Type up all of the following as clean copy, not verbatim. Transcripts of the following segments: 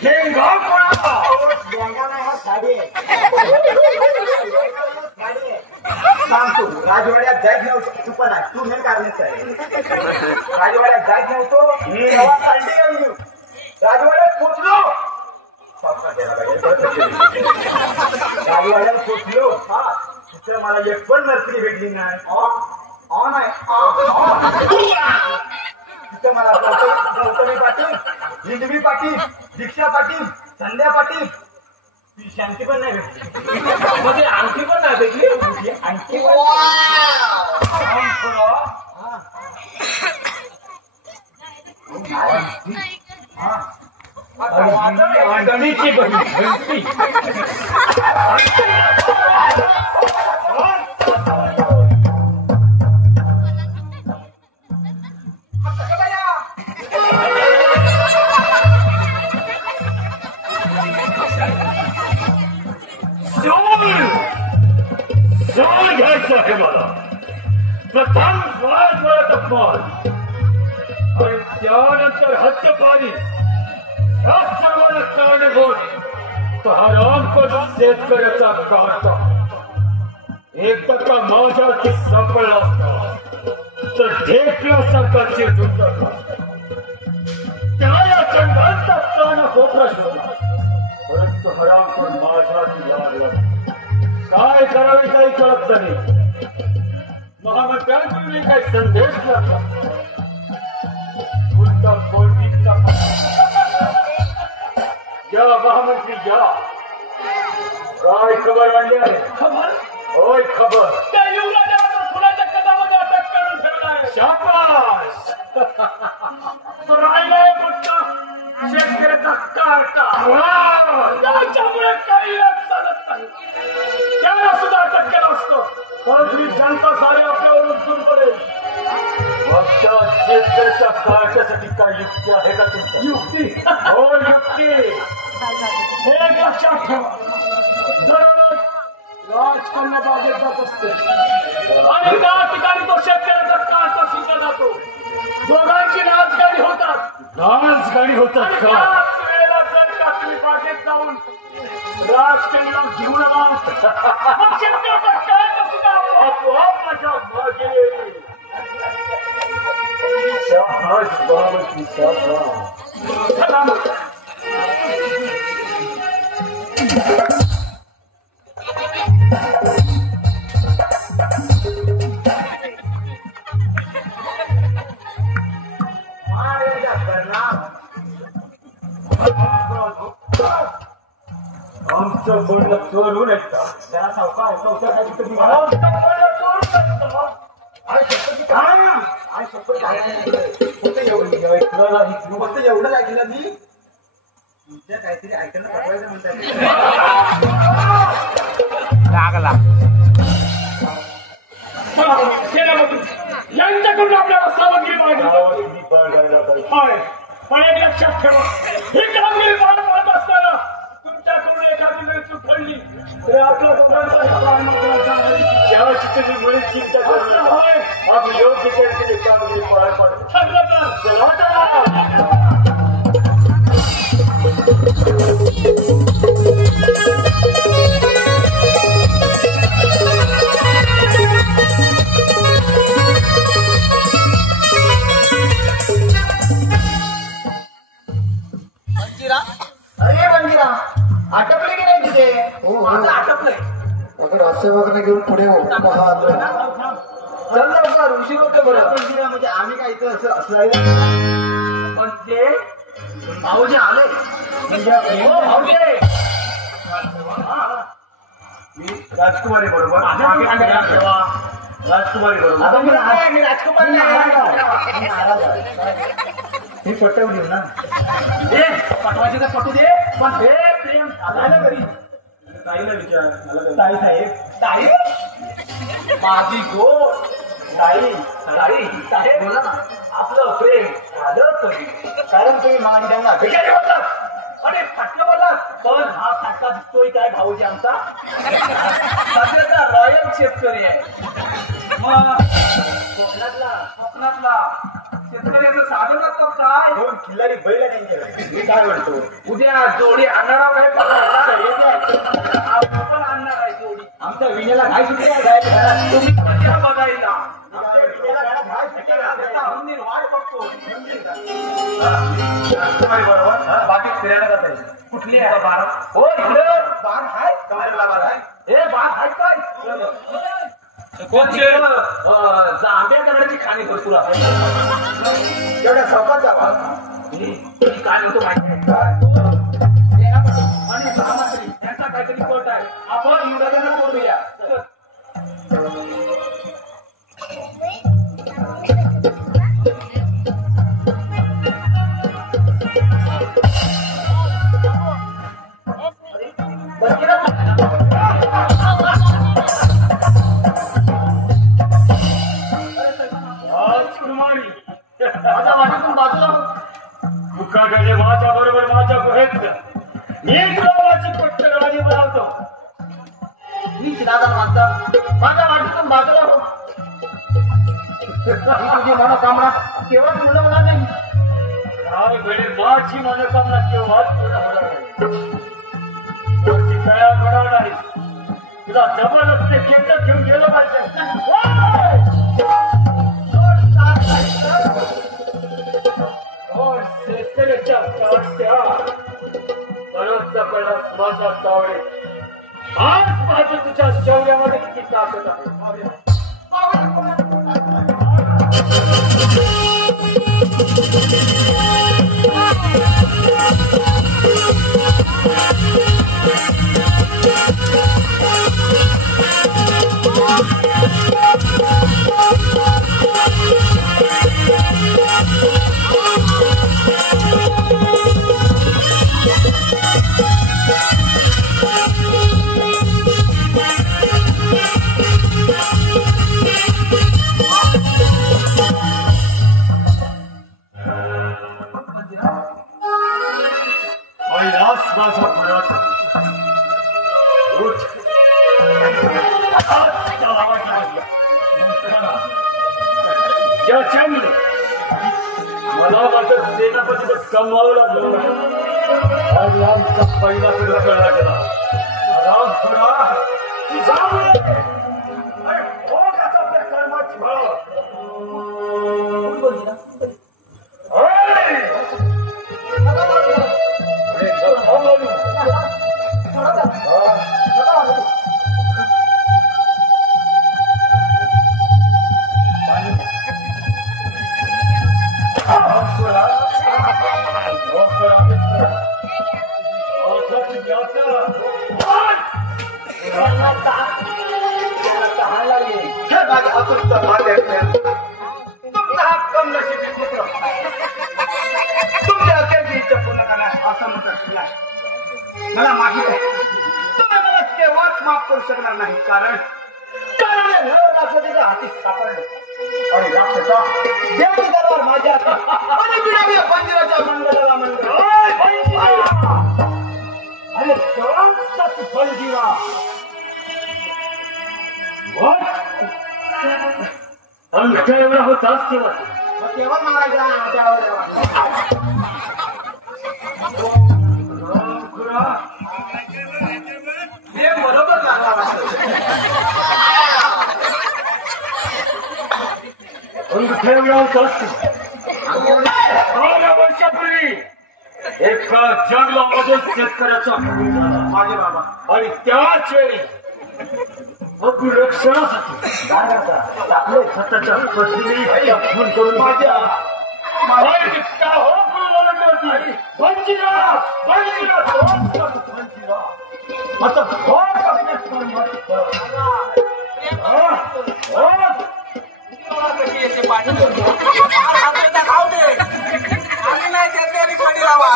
शेंगाव कोणाचा? शेंगा नाही, हा साडी आहे. साडी आहे. सांग तू, राजवाड्यात जायच नव्हतो. तू पण आहे, तू हे कारणच आहे. राजवाड्यात जायच नव्हतो, तेव्हा साडी घेऊन येऊ. राजवाड्यात पोचलो, राजवाड्यात पोचलो, हा तिथं मला एक पण नर्सरी भेटली नाही. नाही तिथं मला गौतमी पाटील, हिंदवी पाटील, दीक्षा पाटील, संध्या पाटील, ती शांती पण नाही भेटली. म्हणजे आणखी पण नाही भेटली. आणखी गणीची घंटी. जोर घ्यायचं आहे मला. प्रथम वाद अपमान आणि त्यानंतर हद्दपारी. या सर्वांना कारणीभूत तो हरामखोर शेतकऱ्याचा काढता. एकदा का माझ्यावरती सापडला असता तर ढेकल्यासारखा चिरडून टाकला. त्या चंद्रांचा प्राण कोपरा शोधला, परंतु हरामखोर माझ्यावरती लागला. काय करावे काही कळत नाही. महामंत्र्यांकडून काही संदेश लागला. उलटा कोल्डीचा या महामंत्री या. काय खबर आणली आहे? खबर? होय खबर. त्या युवराजाला फुलाच्या कदामध्ये अटक करून ठेवलाय. शाबास. तो राहिलाय फक्त शेतकऱ्याचा कार्टा. त्याच्यामुळे काही एक चालत नाही. त्याला सुद्धा अटक केला असतो, परंतु ही जनता सारी आपल्यावर उठून पडेल. फक्त शेतकऱ्याच्या कार्टासाठी काय युक्ती आहे का तुमच्या? युक्ती? हो युक्ती. हे एक लक्षात ठेवा. दररोज राजकन्या बागेत जात असते आणि त्या ठिकाणी तो शेतकऱ्याचा कार्टा सुद्धा जातो. दोघांची राजगाडी होतात. राजगाडी होतात आणि का? त्याच वेळेला जर का तुम्ही बागेत जाऊन राजकन्याला घेऊन आला मग शेतकऱ्याचा कार्टा सुद्धा आपोआप माझ्या मागे. शाबास बाबाची शाबास. चला मग. आमचं बोलणं चोरून ऐकता. जरा सावकार चौथ्यासाठी तुम्ही आमचं बोलणं चोरून ऐकतो. फक्त एवढं ऐकलं मी. तुमच्या काहीतरी ऐकायला पटवायचं म्हणतात. लागला यांच्याकडून आपल्याला सावधगिरी बाळगायला होय. पण एक लक्षात ठेवा, ही कामगिरी पार पडत असताना तुमच्याकडून एखादी वेळ चूक घडली तर आपल्या कुटुंबाचा याची तुम्ही मुळे चिंता करू. होय. आम्ही योग्य तरीके कामगिरी पार पाडतो. ठरलं तर चला तर. अरे बंदिरा, आटपले की नाही तिथे? माझं आटपलंय. अगर असे वगैरे घेऊन पुढे हो. चल लवकर, उशीर होतो बरं. बंदिरा म्हणजे आम्ही काय इथं असं पण ते भाऊजी आले. भाऊजी राजकुमारी बरोबर. राजकुमारी बरोबर. मी राजकुमार ही पटवली ना. पटवायचे तर पटू दे, पण हे प्रेम झालं घरी. ताईला विचार. ताई साहेब, ताई माझी गोड ताई. ताई साहेब बोला ना. आपलं प्रेम झालं कधी? कारण तुम्ही महाराजांना भिकारी बोलतात आणि फाटलं बोलतात. पण हा फाटका दिसतोय काय भाऊजी आमचा? सध्याचा रॉयल शेतकरी आहे. मग कोकणातला शेतकऱ्याचं साधं म्हणत तो काय 2 खिल्लारी बैल आहे त्यांच्याकडे. मी काय म्हणतो उद्या जोडी आणणार आहे आपण आणणार आहे जोडी आमच्या विण्याला घाय सुट्टी आहे जायचं घरात. तुम्ही कधी बघायला आमच्या विण्याला घाय सुट्टी आहे. मंदिर वाट बघतो बरोबर बाकी फिरायला जात आहे. कुठली आहे बार हो इकडे बार आहे कमरेला बार आहे. हे बार आहे काय कोणचे जांभ्याकडची खाणी भरपूर आहे तेवढ्या चौकात जावा. काय होतो माहिती आणि सामात्री त्यांचा काहीतरी कोट आहे आपण इंग्रजांना बोलूया राजकुमारी माझ्या वाटेतून बाजूला दुःखाकडे माझ्या बरोबर माझ्या गुहेत मी तुला माझी पट्ट राणी बनवतो. मीच राजा माणसा माझ्या वाटेतून बाजूला हो. ही तुझी मनोकामना केव्हा पूर्ण होणार नाही. काय घडे माझी मनोकामना केव्हाच पूर्ण होणार नाही. तुझी कळा होणार नाही. तुला जबरदस्ती केंद्र घेऊन गेलं पाहिजे. शेतकऱ्याच्या काट्या बरोबर पहिला माझ्या तावडे आज माझ्या तुझ्या शौर्यामध्ये किती ताकद आहे. माझा परत उठ ज्याच्यामुळे मला माझं सेनापती कमावं लागलं आज आमचा पहिला फिरला कळला गेला राम थोडा ती जाऊ अरे हो आपल्या कर्माची भाव मला माहित आहे तुम्ही मला केव्हाच माफ करू शकणार नाही कारण हाती सापडलं आणि राक्षसा देवी दरबार माझ्या आणि बिडावी बंदिराच्या मंडळाला मंडळ आणि तेव्हाच बंदिरा अंगठा एवढा होताच तेव्हा तेव्हा महाराज हे बरोबर लागणार अंगठा एवढा होताच वर्षापूर्वी एका जंगलामध्ये शेतकऱ्याचा खून झाला माझे बाबा आणि त्याच वेळी रक्षणासाठी स्वतःच्या पत्नीने खून करून माझ्या आता आम्ही नाही देते पाणी लावा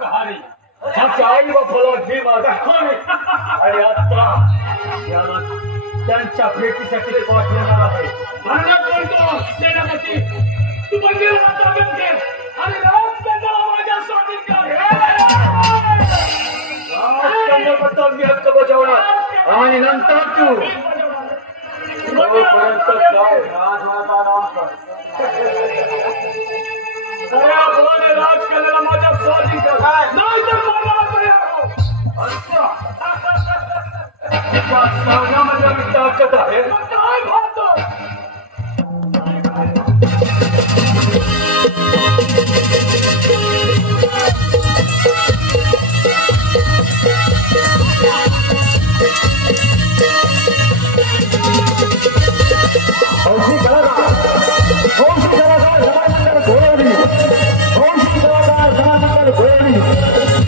कहाणी त्याच्या आई बापाला भीमा दाखवणे आणि आता याला त्यांच्या भेटीसाठी पाठ येणार आहे. म्हणून बोलतो सेनापती, तू मंदिराला ताब्यात घे आणि राजकन्याला माझ्या स्वाधीन कर. राजकन्याबद्दल मी हक्क बजावणार आणि नंतर तू तोपर्यंत राजमाता नाम कर. दया भवाने राजकन्याला माझ्या स्वाधीन कर, नाहीतर मरणाला तयार हो. तुझ्या सांगण्यामध्ये मी ताकद आहे. मग काय पाहतो?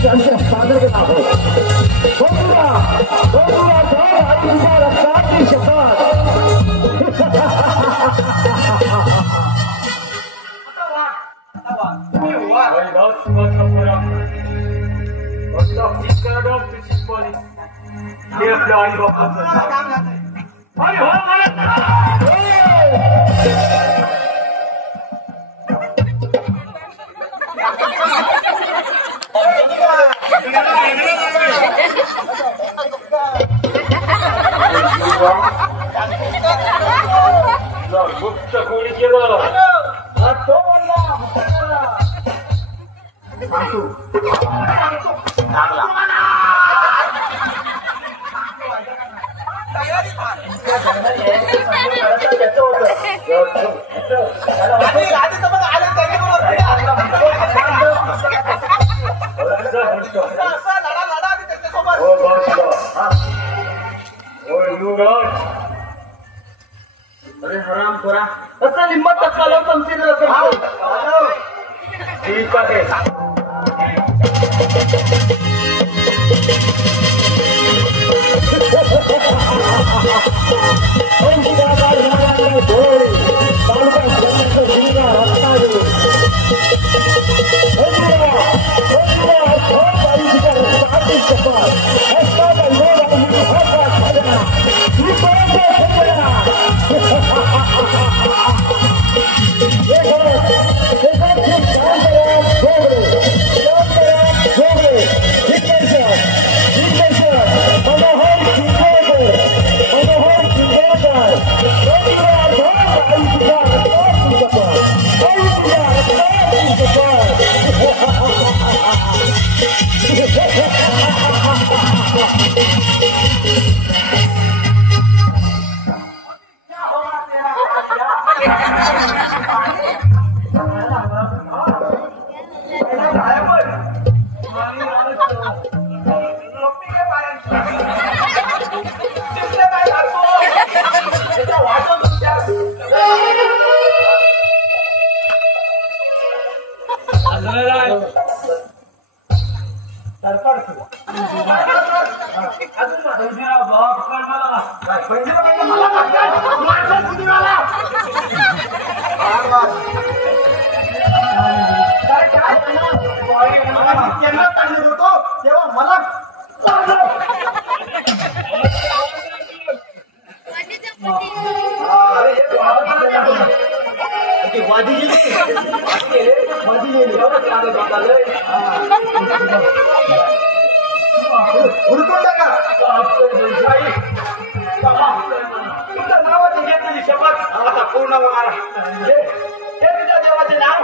त्यांच्या सादर नाव रक्ताची शपथ. हे आपल्या आई बापाचं आणि हो गुप्त कोणी केलं तो म्हणला अरे हराम खोरा असं लिंबत तत्काल तमसील ठीक आहे. तेव्हा मला वादी गेली उरकून टाका. तुमच्या नावाची घेतलेली शपथ आता पूर्ण होणार. हे तुझ्या देवाचे नाव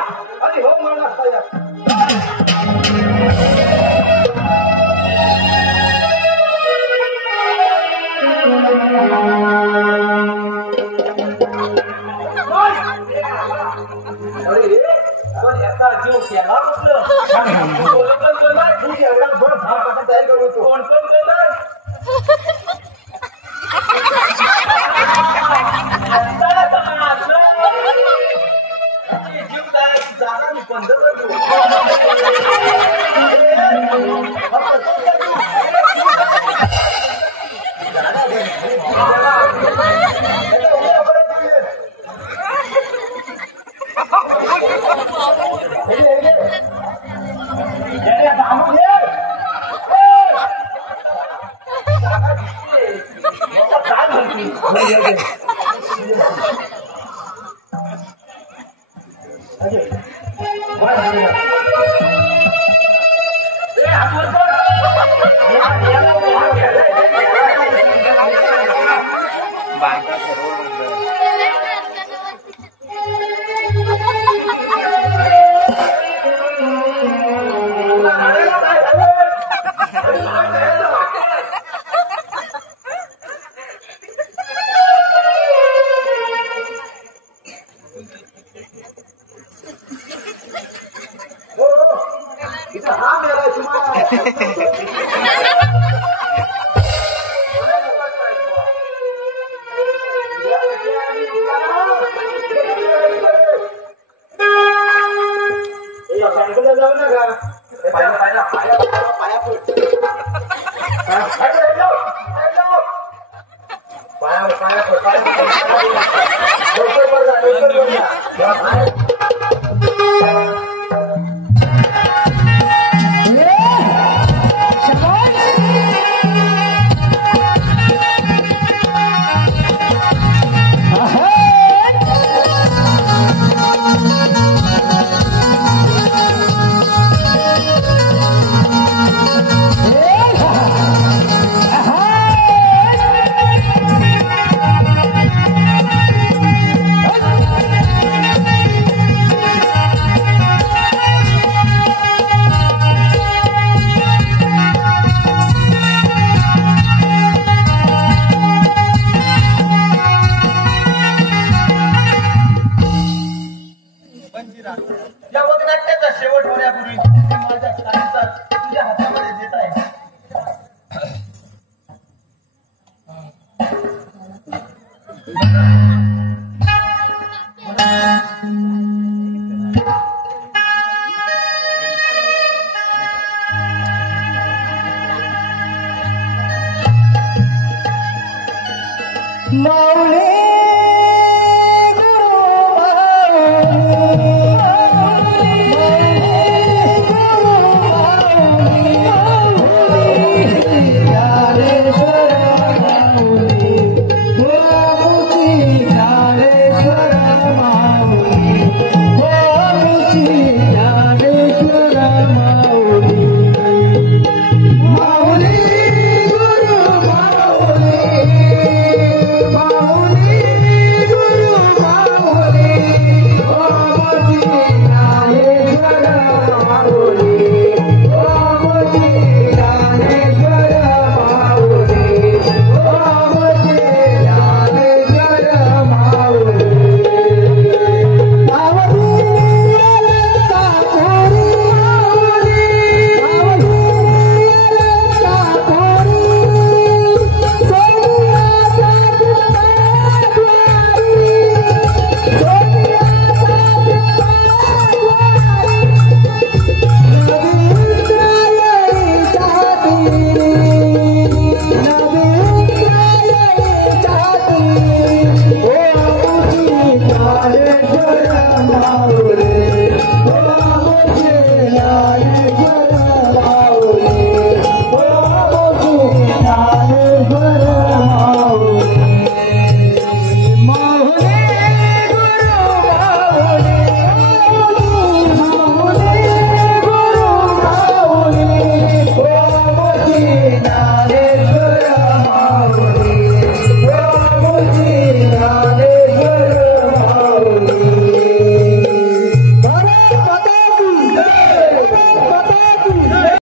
आणि हो म्हणून पाहिजे. याचा जीव केला एवढा भर भाग तयार करतो. कोण पण बोलणार जागा मी बंद करतो. याने जाऊ नका या वगनाट्याचा शेवट होण्यापूर्वी माझ्या काळीचा तुझ्या हातामध्ये देत आहे. माऊली